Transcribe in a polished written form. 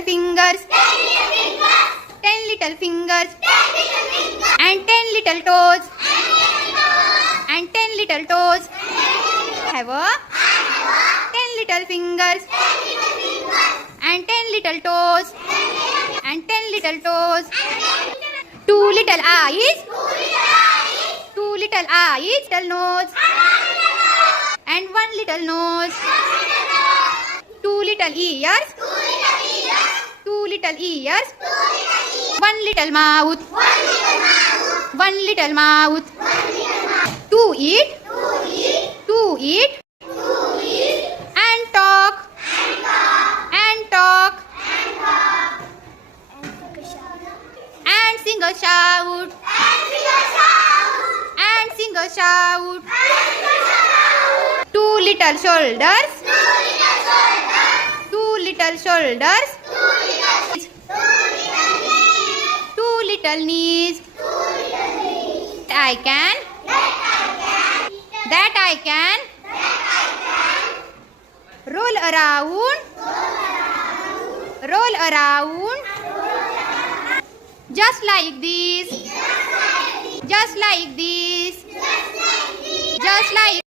little fingers, 10 little fingers, and 10 little toes, and 10 little toes. Have a 10 little fingers, and 10 little toes, and 10 little toes. 2 little eyes, 2 little eyes, little nose, and 1 little nose. 2 little ears, 2 little ears, 1 little mouth, 1 little mouth. To eat, to eat, and talk, and talk, and sing a shout, and sing a shout. 2 little shoulders, 2 little shoulders, 2 little knees. I can, that I can, roll around, roll around, just like this, just like this, just like